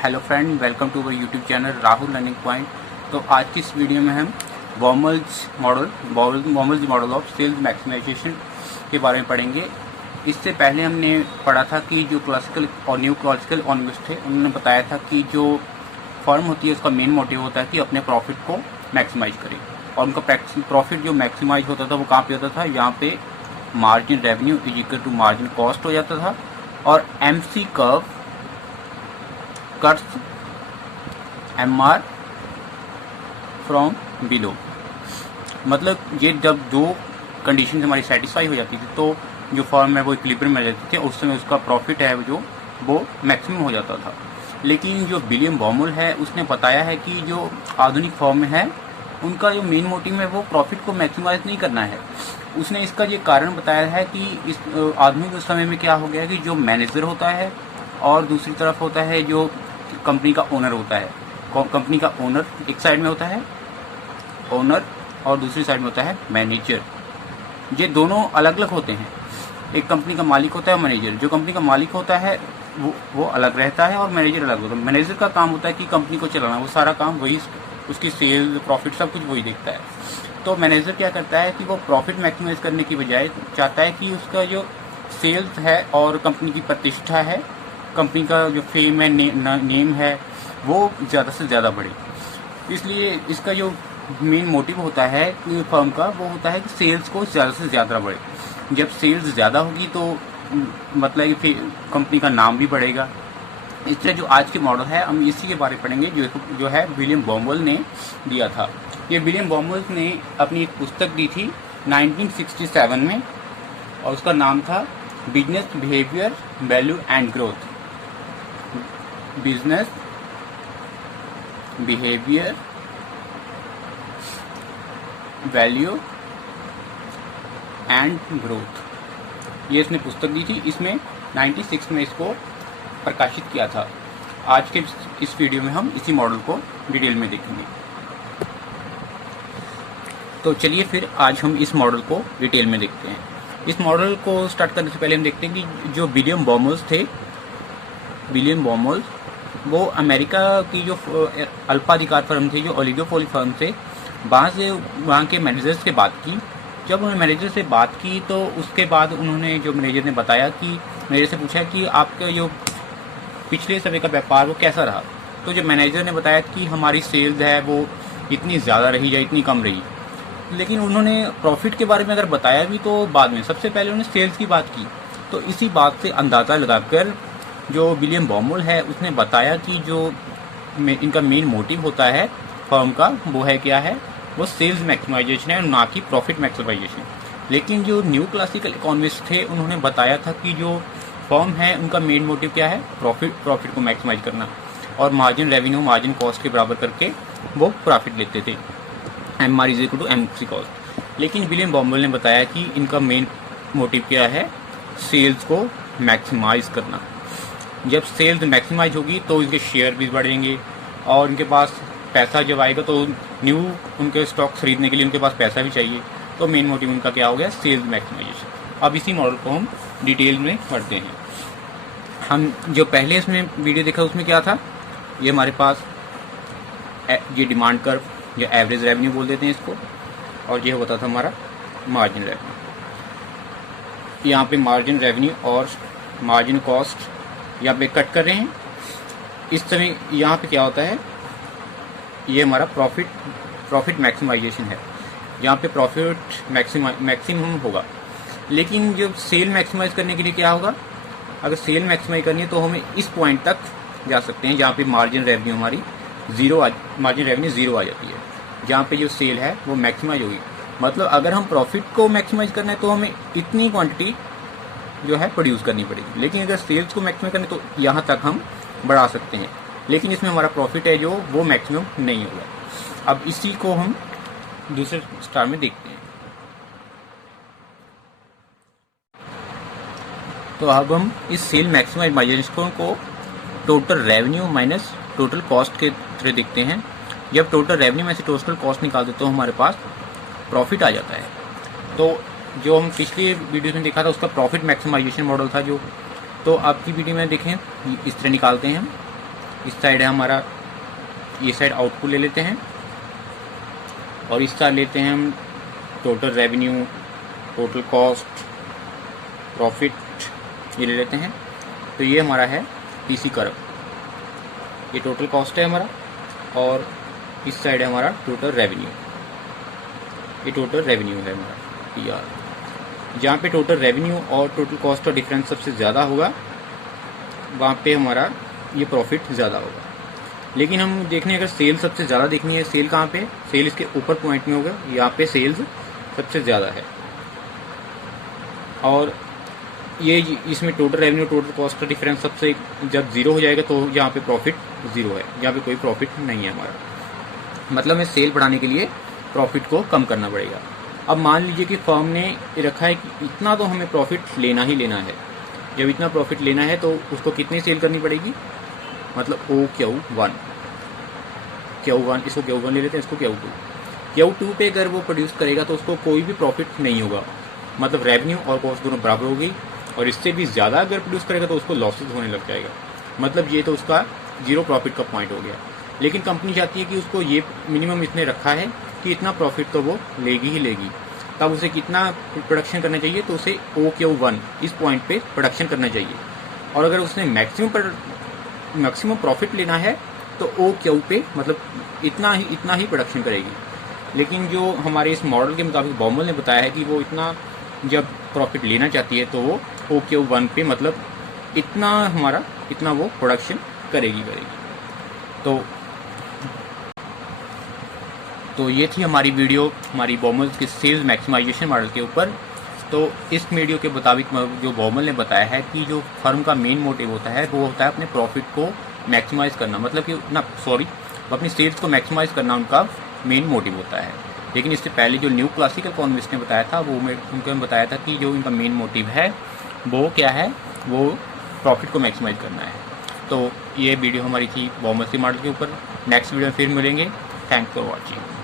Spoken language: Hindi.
Hello friend, welcome to my YouTube channel Rahul learning point. तो आज की इस वीडियो में हम Baumol's model of sales maximization के बारे में पढ़ेंगे। इससे पहले हमने पढ़ा था कि जो क्लासिकल और न्यू क्लासिकल इकोनॉमिस्ट थे उन्होंने बताया था कि जो फर्म होती है उसका मेन मोटिव होता है कि अपने प्रॉफिट को मैक्सिमाइज करें, और उनका प्रॉफिट जो मैक्सिमाइज होता था वो कहाँ पे होता था, यहाँ पे margin revenue is equal to margin cost हो जाता था। और MC curve cuts MR from below, मतलब ये जब दो कंडीशन हमारी सेटिस्फाई हो जाती थी तो जो फर्म है वो इक्विलिब्रियम में रहती थी, उस समय उसका प्रॉफिट है वो मैक्सिमम हो जाता था। लेकिन जो विलियम बॉमल है उसने बताया है कि जो आधुनिक फर्म है उनका जो मेन मोटिव है वो प्रॉफिट को मैक्सिमाइज नहीं करना है। उसने इसका ये कारण बताया है कि इस आधुनिक समय में क्या हो गया है कि जो मैनेजर होता है और दूसरी तरफ होता है जो कंपनी का ओनर होता है। कंपनी का ओनर एक साइड में होता है ओनर और दूसरी साइड में होता है मैनेजर। ये दोनों अलग अलग होते हैं। एक कंपनी का मालिक होता है मैनेजर। जो कंपनी का मालिक होता है वो अलग रहता है और मैनेजर अलग होता है। मैनेजर का काम होता है कि कंपनी को चलाना, वो सारा काम वही, उसकी सेल प्रॉफिट सब कुछ वही देखता है। तो मैनेजर क्या करता है कि वो प्रॉफिट मैक्सिमाइज करने की बजाय चाहता है कि उसका जो सेल्स है और कंपनी की प्रतिष्ठा है, कंपनी का जो फेम है, नेम है, वो ज़्यादा से ज़्यादा बढ़े। इसलिए इसका जो मेन मोटिव होता है फर्म का वो होता है कि सेल्स को ज़्यादा से ज़्यादा बढ़े। जब सेल्स ज़्यादा होगी तो मतलब कि कंपनी का नाम भी बढ़ेगा। इसलिए जो आज के मॉडल है हम इसी के बारे में पढ़ेंगे जो है विलियम बॉमल ने दिया था। ये विलियम बॉमल ने अपनी एक पुस्तक दी थी 1967 में, और उसका नाम था business behaviour value and growth. Business behaviour value and growth, ये इसने पुस्तक दी थी। इसमें 96 में इसको प्रकाशित किया था। आज के इस वीडियो में हम इसी मॉडल को डिटेल में देखेंगे। तो चलिए फिर आज हम इस मॉडल को डिटेल में देखते हैं। इस मॉडल को स्टार्ट करने से पहले हम देखते हैं कि जो विलियम बॉमल्स थे, विलियम बॉमल्स वो अमेरिका की जो अल्पाधिकार फर्म थी, जो ओलिगोपोली फर्म थे, वहाँ के मैनेजर्स से बात की। जब उन्होंने मैनेजर से बात की तो उसके बाद उन्होंने जो मैनेजर ने बताया कि मैनेजर से पूछा कि आपका जो पिछले समय का व्यापार वो कैसा रहा। तो जो मैनेजर ने बताया कि हमारी सेल्स है वो इतनी ज़्यादा रही या इतनी कम रही। लेकिन उन्होंने प्रॉफिट के बारे में अगर बताया भी तो बाद में, सबसे पहले उन्होंने सेल्स की बात की। तो इसी बात से अंदाज़ा लगाकर जो विलियम बॉमल है उसने बताया कि जो इनका मेन मोटिव होता है फर्म का वो है क्या है, वो सेल्स मैक्सिमाइजेशन है, ना कि प्रॉफिट मैक्सिमाइजेशन। लेकिन जो न्यू क्लासिकल इकोनॉमिस्ट थे उन्होंने बताया था कि जो फर्म है उनका मेन मोटिव क्या है, प्रॉफिट को मैक्सिमाइज करना, और मार्जिन रेवेन्यू मार्जिन कॉस्ट के बराबर करके वो प्रॉफिट लेते थे, MR is equal to MC cost. लेकिन विलियम बॉमल ने बताया कि इनका मेन मोटिव क्या है, सेल्स को मैक्सिमाइज करना। जब सेल्स मैक्सिमाइज होगी तो इनके शेयर भी बढ़ेंगे और इनके पास पैसा जब आएगा तो न्यू उनके स्टॉक खरीदने के लिए उनके पास पैसा भी चाहिए। तो मेन मोटिव उनका क्या हो गया, सेल्स मैक्सिमाइजेशन। अब इसी मॉडल को हम डिटेल में पढ़ते हैं। हम जो पहले इसमें वीडियो देखा उसमें क्या था, ये हमारे पास ये डिमांड कर्व या एवरेज रेवेन्यू बोल देते हैं इसको, और ये होता था हमारा मार्जिन रेवेन्यू। यहाँ पे मार्जिन रेवेन्यू और मार्जिन कॉस्ट यहाँ पे कट कर रहे हैं। इस समय यहाँ पे क्या होता है, ये हमारा प्रॉफिट मैक्सिमाइजेशन है। यहाँ पे प्रॉफिट मैक्सिमम होगा। लेकिन जब सेल मैक्सिमाइज करने के लिए क्या होगा, अगर सेल मैक्सिमाइज करनी है तो हमें इस पॉइंट तक जा सकते हैं जहाँ पे मार्जिन रेवेन्यू हमारी मार्जिन रेवेन्यू ज़ीरो आ जाती है, जहाँ पे जो सेल है वो मैक्सिमाइज होगी। मतलब अगर हम प्रॉफिट को मैक्सिमाइज करना है तो हमें इतनी क्वांटिटी जो है प्रोड्यूस करनी पड़ेगी। लेकिन अगर सेल्स को मैक्सिमाइज करना है तो यहाँ तक हम बढ़ा सकते हैं। लेकिन इसमें हमारा प्रॉफिट है जो वो मैक्सिमम नहीं होगा। अब इसी को हम दूसरे स्टार में देखते हैं। तो अब हम इस सेल मैक्सिमाइजेशन को total revenue minus total cost के थ्रू देखते हैं। जब टोटल रेवेन्यू में से टोटल कॉस्ट निकाल देते तो हमारे पास प्रॉफिट आ जाता है। तो जो हम पिछली वीडियो में देखा था उसका प्रॉफिट मैक्सिमाइजेशन मॉडल था जो, तो आपकी वीडियो में देखें इस तरह निकालते हैं हम। इस साइड है हमारा, ये साइड आउटपुट ले लेते हैं, और इस साइड लेते हैं हम total revenue, total cost, profit, ये ले लेते हैं। तो ये हमारा है पीसी कर्व, ये टोटल कॉस्ट है हमारा, और इस साइड है हमारा टोटल रेवेन्यू, ये टोटल रेवेन्यू है हमारा PR। जहाँ पे टोटल रेवेन्यू और टोटल कॉस्ट का डिफरेंस सबसे ज़्यादा होगा वहाँ पे हमारा ये प्रॉफिट ज़्यादा होगा। लेकिन हम देखने अगर सेल सबसे ज़्यादा देखनी है, सेल कहाँ पे, सेल इसके ऊपर पॉइंट में होगा, यहाँ पे सेल्स सबसे ज़्यादा है। और ये इसमें टोटल रेवेन्यू टोटल कॉस्ट का डिफरेंस सबसे जब ज़ीरो हो जाएगा तो यहाँ पे प्रॉफिट ज़ीरो है, यहाँ पे कोई प्रॉफिट नहीं है हमारा। मतलब हमें सेल बढ़ाने के लिए प्रॉफिट को कम करना पड़ेगा। अब मान लीजिए कि फर्म ने रखा है कि इतना तो हमें प्रॉफिट लेना ही लेना है। जब इतना प्रॉफिट लेना है तो उसको कितनी सेल करनी पड़ेगी, मतलब OQ1, Q1, इसको Q1 ले लेते हैं, इसको Q2 पे अगर वो प्रोड्यूस करेगा तो उसको कोई भी प्रॉफिट नहीं होगा, मतलब रेवेन्यू और कॉस्ट दोनों बराबर होगी। और इससे भी ज़्यादा अगर प्रोड्यूस करेगा तो उसको लॉसेज होने लग जाएगा, मतलब ये तो उसका जीरो प्रॉफिट का पॉइंट हो गया। लेकिन कंपनी चाहती है कि उसको ये मिनिमम इसने रखा है कि इतना प्रॉफिट तो वो लेगी ही लेगी। तब उसे कितना प्रोडक्शन करना चाहिए, तो उसे OQ1 इस पॉइंट पे प्रोडक्शन करना चाहिए। और अगर उसने मैक्सिमम प्रॉफिट लेना है तो OQ पे मतलब इतना ही प्रोडक्शन करेगी। लेकिन जो हमारे इस मॉडल के मुताबिक बॉमल ने बताया है कि वो इतना जब प्रॉफिट लेना चाहती है तो वो OQ1 पे मतलब इतना वो प्रोडक्शन करेगी। तो ये थी हमारी वीडियो, हमारी बॉमल्स के सेल्स मैक्सिमाइजेशन मॉडल के ऊपर। तो इस वीडियो के मुताबिक जो बॉमल ने बताया है कि जो फर्म का मेन मोटिव होता है वो होता है अपने प्रॉफिट को मैक्सिमाइज करना, मतलब कि अपनी सेल्स को मैक्सिमाइज करना उनका मेन मोटिव होता है। लेकिन इससे पहले जो न्यू क्लासिकल इकोनॉमिस्ट ने बताया था उनको बताया था कि जो इनका मेन मोटिव है वो क्या है, वो प्रॉफिट को मैक्सिमाइज करना है। तो ये वीडियो हमारी थी बॉमल के मॉडल के ऊपर। नेक्स्ट वीडियो में फिर मिलेंगे। Thanks for watching.